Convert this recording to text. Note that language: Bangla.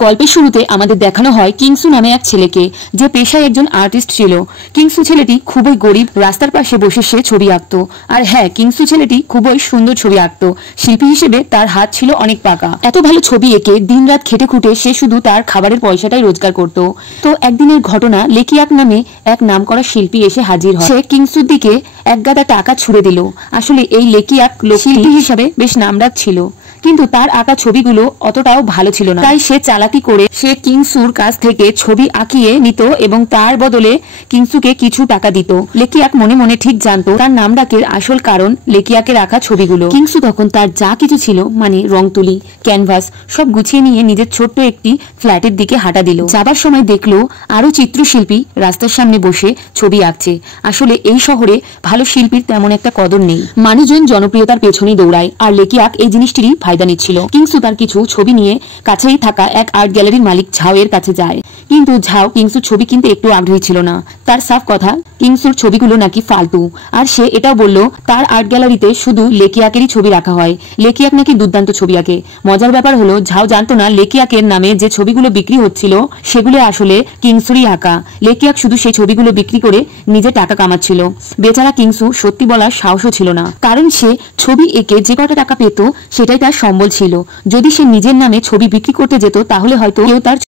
গল্পের শুরুতে আমাদের দেখানো হয় কিংসু নামে এক ছেলেকে, যে পেশায় একজন আর্টিস্ট ছিল। কিংসু ছেলেটি খুবই গরিব, রাস্তার পাশে বসে সে ছবি আঁকতো। আর হ্যাঁ, কিংসু ছেলেটি খুবই সুন্দর ছবি আঁকতো। শিল্পী হিসেবে তার হাত ছিল অনেক পাকা। এত ভালো ছবি এঁকে দিনরাত খেটে খুঁটে সে শুধু তার খাবারের পয়সাটাই রোজগার করত। তো একদিনের ঘটনা, লেকিয়াক নামে এক নামকরা শিল্পী এসে হাজির হয়। সে কিংসুর দিকে এক গাদা টাকা ছুড়ে দিল। আসলে এই লেকিয়াক শিল্পী হিসাবে বেশ নামডাক ছিল, কিন্তু তার আঁকা ছবিগুলো অতটাও ভালো ছিল না। তাই সে চালাকি করে সে কিংসুর কাছ থেকে ছবি আঁকিয়ে নিত এবং তার বদলে কিংসুকে কিছু টাকা দিত। লেকিয়াক মনে মনে ঠিক জানতো তার নাম ডাকের আসল কারণ লেকিয়াকের আঁকা ছবিগুলো। কিংসু তখন তার যা কিছু ছিল, মানে রং তুলি, ক্যানভাস, সব গুছিয়ে নিয়ে নিজের ছোট্ট একটি ফ্ল্যাটের দিকে হাঁটা দিল। যাবার সময় দেখলো আরো চিত্রশিল্পী রাস্তার সামনে বসে ছবি আঁকছে। আসলে এই শহরে ভালো শিল্পীর তেমন একটা কদর নেই, মানুষজন জনপ্রিয়তার পেছনেই দৌড়ায়, আর লেকিয়াক এই জিনিসটিরই ফায়দা নিচ্ছিল। কিংসু তার কিছু ছবি নিয়ে কাছেই থাকা এক আর্ট গ্যালারির মালিক ঝাও এর কাছে যায়, কিন্তু ঝাও কিংসুর ছবি কিনতে একটু আগ্রহী ছিল না। তার সাফ কথা, কিংসুর ছবিগুলো নাকি ফালতু। আর সে এটাও বলল তার আর্ট গ্যালারিতে শুধু লেকিয়াকেরই ছবি রাখা হয়, লেকিয়াক নাকি দুর্দান্ত ছবি আঁকে। মজার ব্যাপার হলো, ঝাও জানতো না লেকিয়াকের নামে যে ছবিগুলো বিক্রি হচ্ছিল সেগুলো আসলে কিংসুরই আঁকা। লেকিয়াক শুধু সেই ছবিগুলো বিক্রি করে নিজে টাকা কামাচ্ছিল। বেচারা কিংসু সত্যি বলার সাহসও ছিল না, কারণ সে ছবি এঁকে যে কটা টাকা পেত সেটাই তার সম্বল ছিল। যদি সে নিজের নামে ছবি বিক্রি করতে যেত তাহলে হয়তো কেউ তার